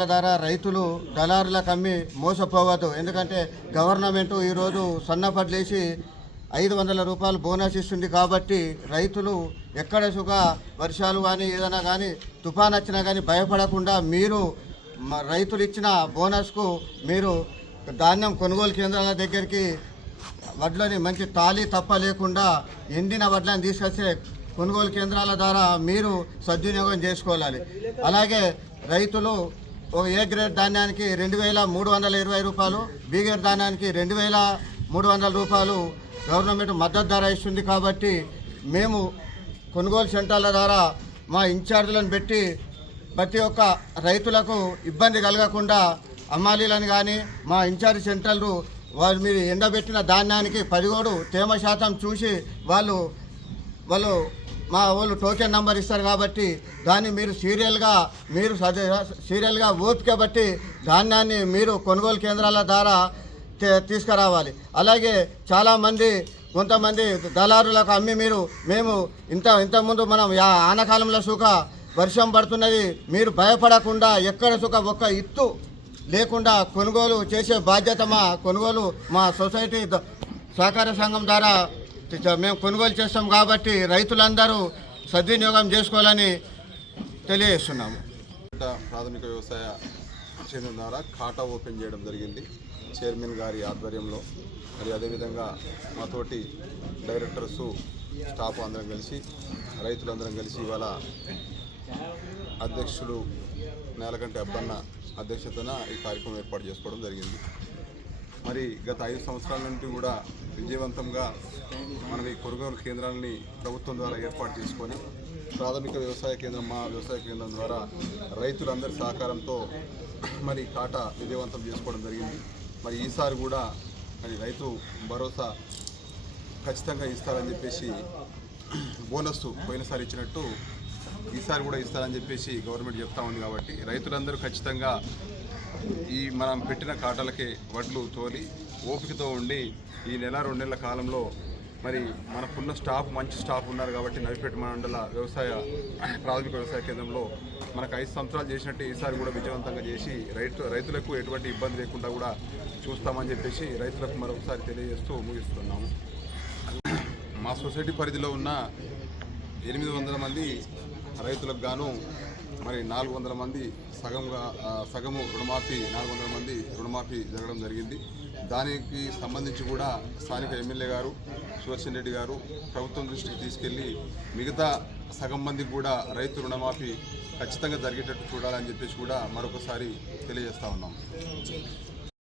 కేంద్రాల ద్వారా రైతులు దళారులకు అమ్మి మోసపోవద్దు. ఎందుకంటే గవర్నమెంట్ ఈరోజు సన్నపడ్లేసి 500 రూపాయలు బోనస్ ఇస్తుంది కాబట్టి రైతులు ఎక్కడ సుఖ వర్షాలు కానీ ఏదైనా కానీ తుఫాన్ వచ్చినా కానీ భయపడకుండా మీరు రైతులు ఇచ్చిన బోనస్కు మీరు ధాన్యం కొనుగోలు కేంద్రాల దగ్గరికి వడ్లని మంచి తాళి తప్ప లేకుండా ఎండిన వడ్లను తీసుకొచ్చే కొనుగోలు కేంద్రాల ద్వారా మీరు సద్వినియోగం చేసుకోవాలి. అలాగే రైతులు ఏ గ్రేడ్ ధాన్యానికి 2320 రూపాయలు, బి గ్రేడ్ ధాన్యానికి 2300 రూపాయలు గవర్నమెంట్ మద్దతు ధర ఇస్తుంది. కాబట్టి మేము కొనుగోలు సెంటర్ల ద్వారా మా ఇన్ఛార్జీలను పెట్టి ప్రతి ఒక్క రైతులకు ఇబ్బంది కలగకుండా అమ్మాలీలను కానీ మా ఇన్ఛార్జ్ సెంటర్లు మీరు ఎండబెట్టిన ధాన్యానికి 10 తేమ శాతం చూసి వాళ్ళు టోకెన్ నెంబర్ ఇస్తారు. కాబట్టి దాన్ని మీరు సీరియల్గా ఓపిక బట్టి ధాన్యాన్ని మీరు కొనుగోలు కేంద్రాల ద్వారా తీసుకురావాలి. అలాగే కొంతమంది దళారులకు అమ్మి మేము ఇంతకుముందు మనం ఆనకాలంలో సుఖ వర్షం పడుతున్నది మీరు భయపడకుండా ఎక్కడ సుఖ ఒక్క ఇత్తు లేకుండా కొనుగోలు చేసే బాధ్యత మా సొసైటీ సహకార సంఘం ద్వారా మేము కొనుగోలు చేస్తాం. కాబట్టి రైతులందరూ సద్వినియోగం చేసుకోవాలని తెలియజేస్తున్నాము. ప్రాథమిక వ్యవసాయ కేంద్రం ద్వారా ఖాటా ఓపెన్ చేయడం జరిగింది చైర్మన్ గారి ఆధ్వర్యంలో. మరి అదేవిధంగా మాతోటి డైరెక్టర్సు స్టాఫ్ అందరం కలిసి రైతులందరం కలిసి ఇవాళ అధ్యక్షుడు నేలకంటి అబ్బన్న అధ్యక్షతన ఈ కార్యక్రమం ఏర్పాటు చేసుకోవడం జరిగింది. మరి గత 5 సంవత్సరాల నుండి కూడా విజయవంతంగా మనం ఈ కొనుగోలు కేంద్రాలని ప్రభుత్వం ద్వారా ఏర్పాటు చేసుకొని ప్రాథమిక వ్యవసాయ కేంద్రం మా వ్యవసాయ కేంద్రం ద్వారా రైతులందరి సహకారంతో మరి ఖాటా విజయవంతం చేసుకోవడం జరిగింది. మరి ఈసారి కూడా మరి రైతు భరోసా ఖచ్చితంగా ఇస్తారని చెప్పేసి బోనస్ పోయినసారి ఇచ్చినట్టు ఈసారి కూడా ఇస్తారని చెప్పేసి గవర్నమెంట్ చెప్తా ఉంది. కాబట్టి రైతులందరూ ఖచ్చితంగా ఈ మనం పెట్టిన ఖాటాలకే వడ్లు తోలి ఓపికతో ఉండి ఈ నెల 2 నెలల కాలంలో మరి మనకున్న మంచి స్టాఫ్ ఉన్నారు. కాబట్టి నవిపేట మండల ప్రాథమిక వ్యవసాయ కేంద్రంలో మనకు 5 సంవత్సరాలు చేసినట్టు ఈసారి కూడా విజయవంతంగా చేసి రైతులకు ఎటువంటి ఇబ్బంది లేకుండా కూడా చూస్తామని చెప్పేసి రైతులకు మరొకసారి తెలియజేస్తూ ముగిస్తున్నాము. మా సొసైటీ పరిధిలో ఉన్న 800 మంది రైతులకు గాను మరి 400 మంది సగము రుణమాఫీ 400 మంది రుణమాఫీ జరగడం జరిగింది. దానికి సంబంధించి కూడా స్థానిక ఎమ్మెల్యే గారు సుదర్శన్ రెడ్డి గారు ప్రభుత్వం దృష్టికి తీసుకెళ్లి మిగతా సగం మందికి కూడా రైతు రుణమాఫీ ఖచ్చితంగా జరిగేటట్టు చూడాలని చెప్పేసి కూడా మరొకసారి తెలియజేస్తా ఉన్నాం.